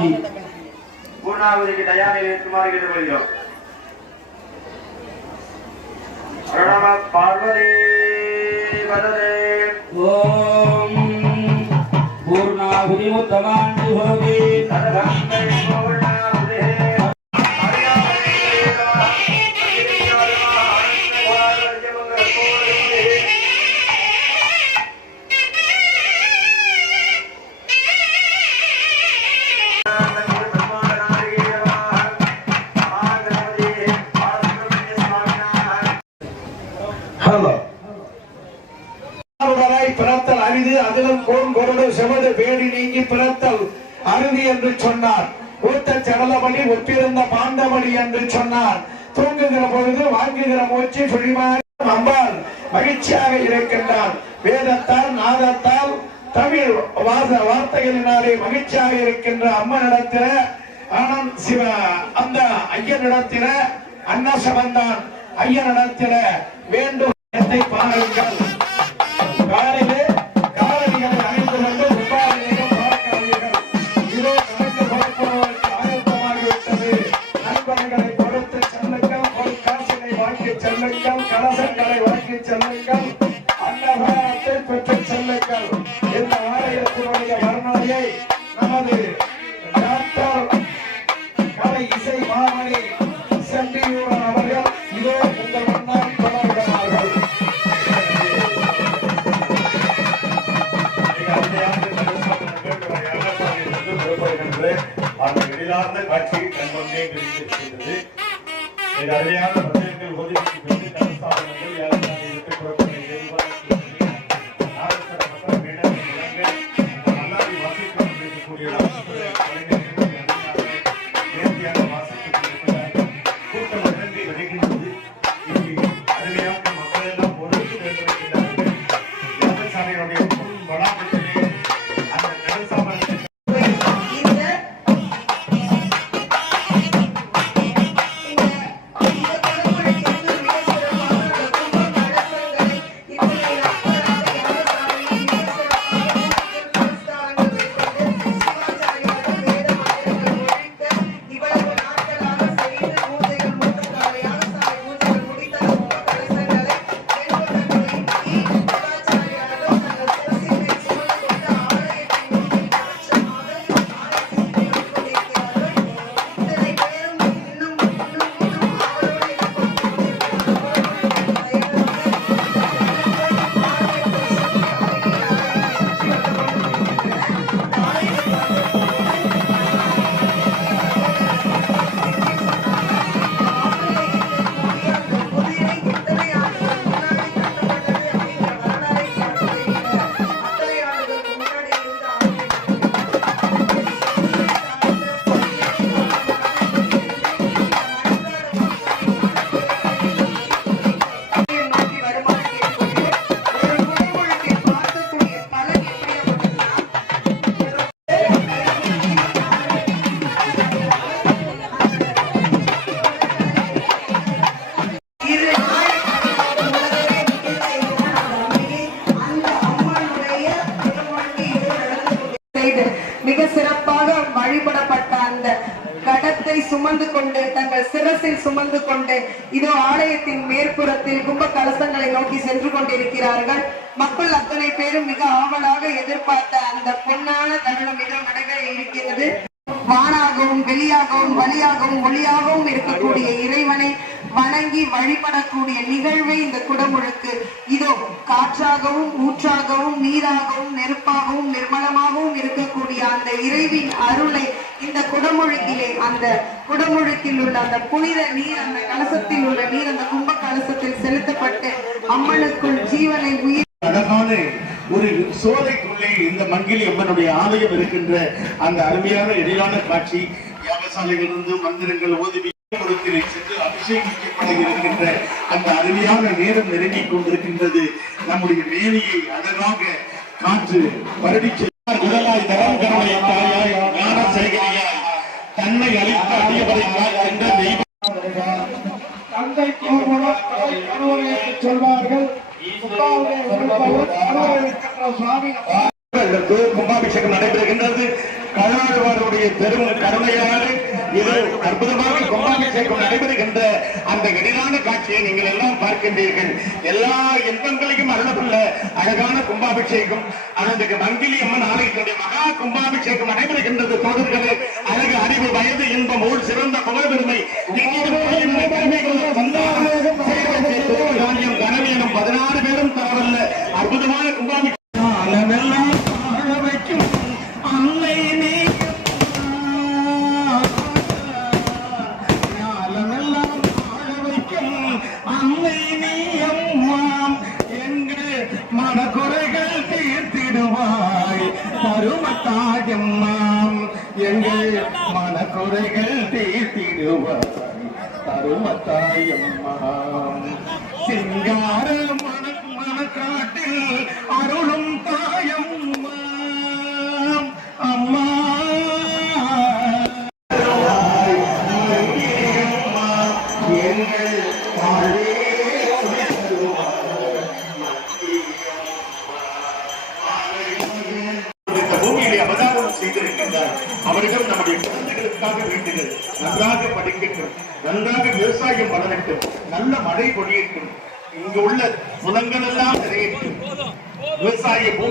பூர்ணாகுதி பூர்ணாகுதிக்கு தயாரை ஏற்றுமாறு கேட்டுக்கொள்கிறோம். பார்வதி வததே ஓம் பூர்ணாகுதி உத்தமாண்டி ஹோதி பிறத்தல் அரிது அதிலும் கோன்கொரடு செமது வேடி நீங்கி பிறத்தல் அருதி என்று சொன்னார். ஊத்த சடலமணி ஒப்பிருந்த பாண்டமணி என்று சொன்னார். தூங்குகிற பொழுது வாங்குகிற மூச்சு சுழிமாறி அம்பாள் மகிழ்ச்சியாக இருக்கின்றார். வேதத்தால் நாதத்தால் தமிழ் வார்த்தைகளினாலே மகிழ்ச்சியாக இருக்கின்ற அம்மனிடத்தில ஆனந்த் சிவ அந்த ஐயனிடத்தில அன்னசமந்தான் ஐயனிடத்தில வேண்டும் பாருங்கள். காலையிலே காலடிகளை அணிந்து கொண்டு உபாதையிலும் பார்க்கிறார்கள். இதோ நடந்து புறப்படுவதற்கு ஆயத்தமாகிவிட்டது. நண்பர்களை கொடுத்து செல்லுங்கள், பொருட்காசினை வாங்கி செல்லுங்கள், கலசங்களை வாங்கி செல்லுங்கள், அன்னதானத்தை பெற்று செல்லுங்கள். இந்த ஆலயத்தினுடைய வர்ணனையை நமது டாக்டர் கலை இசை மாமணி செம்பியூரன் அவர்கள் இதோ உங்கள் முன்னால் தொடர்கிறார்கள். அந்த எழிலார்ந்த காட்சியை கண்முன்னே விரிந்திருக்கின்றது. மிக அருமையான பத்திரிகைகள் ஒதுக்கி பெற்று கருத்தாளர்கள் யாருக்கு புறப்பட்ட மக்கள் மேடம் நல்லாரி வாசித்துக் கொண்டிருக்கக்கூடிய நேர்த்தியாக வாசித்துக் கொண்டிருக்கிறார்கள். கூட்டம் இறங்கி வருகின்றது. அருமையான மக்கள் எல்லாம் ஒருங்கு வருகின்றார்கள். யாகசாலையுடைய முன் வளாகத்திலே அந்த நடுசாமரத்தை மிக சிறப்பாக வழிபடப்பட்ட அந்த கடத்தை சுமந்து கொண்டு தங்கள் சிரசில் சுமந்து கொண்டு இதோ ஆலயத்தின் மேற்புறத்தில் கும்ப கலசங்களை நோக்கி சென்று கொண்டிருக்கிறார்கள். மக்கள் அத்தனை பேரும் மிக ஆவலாக எதிர்பார்த்த அந்த பொன்னான தருணம் இதோ நடைபெற இருக்கிறது. வானாகவும் வெளியாகவும் வழியாகவும் ஒளியாகவும் இருக்கக்கூடிய இறைவனை வணங்கி வழிபடக்கூடிய நிகழ்வை இந்த குடமுழுக்கு இதோ காற்றாகவும் ஊற்றாகவும் நீராகவும் நெருப்பாகவும் நிர்மலமாகவும் இருக்கக்கூடிய அந்த இறைவின் அருளை இந்த குடமுழுக்கிலே அந்த குடமுழுக்கில் உள்ள அந்த புனித நீர் அந்த கலசத்தில் உள்ள நீர் அந்த கும்ப கலசத்தில் செலுத்தப்பட்டு அம்மனுக்குள் ஜீவனை உயிர் அழகான ஒரு சோலைக்குள்ளே இந்த மங்கிலி அம்மனுடைய ஆலயம் இருக்கின்ற அந்த அருமையான எழிலான காட்சி. யாகசாலைகளிலிருந்து மந்திரங்கள் ஓதி சென்று அபிஷேகிக்கப்பட இருக்கின்ற அந்த அருமையான நேரம் நெருங்கிக் கொண்டிருக்கின்றது. நம்முடைய மேனியை அழகாக காற்று வருடி முதலாய் தரம் கருணை தாயாய் ஞான சேகரியாய் தன்னை அளித்த அடியவரை என்ற தெய்வம் சொல்வார்கள். கும்பாபிஷேகம் நடைபெறுகின்றது. கலாழ்வார் அம்மனுடைய பெரும் கருணையாக இது அற்புதமாக கும்பாபிஷேகம் நடைபெறுகின்ற அந்த எளிதான காட்சியை நீங்கள் எல்லாம் பார்க்கின்றீர்கள். எல்லா இன்பங்களையும் அருளப்பட்ட அழகான கும்பாபிஷேகம் அதற்கு மங்கிலி அம்மன் ஆலயத்துடைய மகா கும்பாபிஷேகம் நடைபெறுகின்றது. தோழர்களே, அழகு, அறிவு, வயது, இன்பம், ஊர் சிறந்த புகழ் பெருமை கனவீனம் 16 பேரும் தரவல்ல அற்புதமான கும்பாபிஷேகம் அன்னை நீ அன்னை நீ அம்மாம் எங்கள் மனக்குறைகள் தீர்த்திடுவாய் தருமத்தாயம்மாம் எங்கள் மனக்குறைகள் தீர்த்திடுவாய் தருமத்தாயம்மாம் சிங்கார மனக்காட்டில் அருளும் தாயம்மாம் அம்மா எங்கள் பூமியிலே அவதாரம் செய்திருக்கின்றார். அவர்கள் நம்முடைய குழந்தைகளுக்காக வேண்டுகள் நன்றாக படிக்கட்டும், நன்றாக விவசாயம் வளரட்டும், நல்ல மழை பொழியட்டும், இங்கு உள்ள புலங்கள் எல்லாம் நிறையட்டும், விவசாய பூமி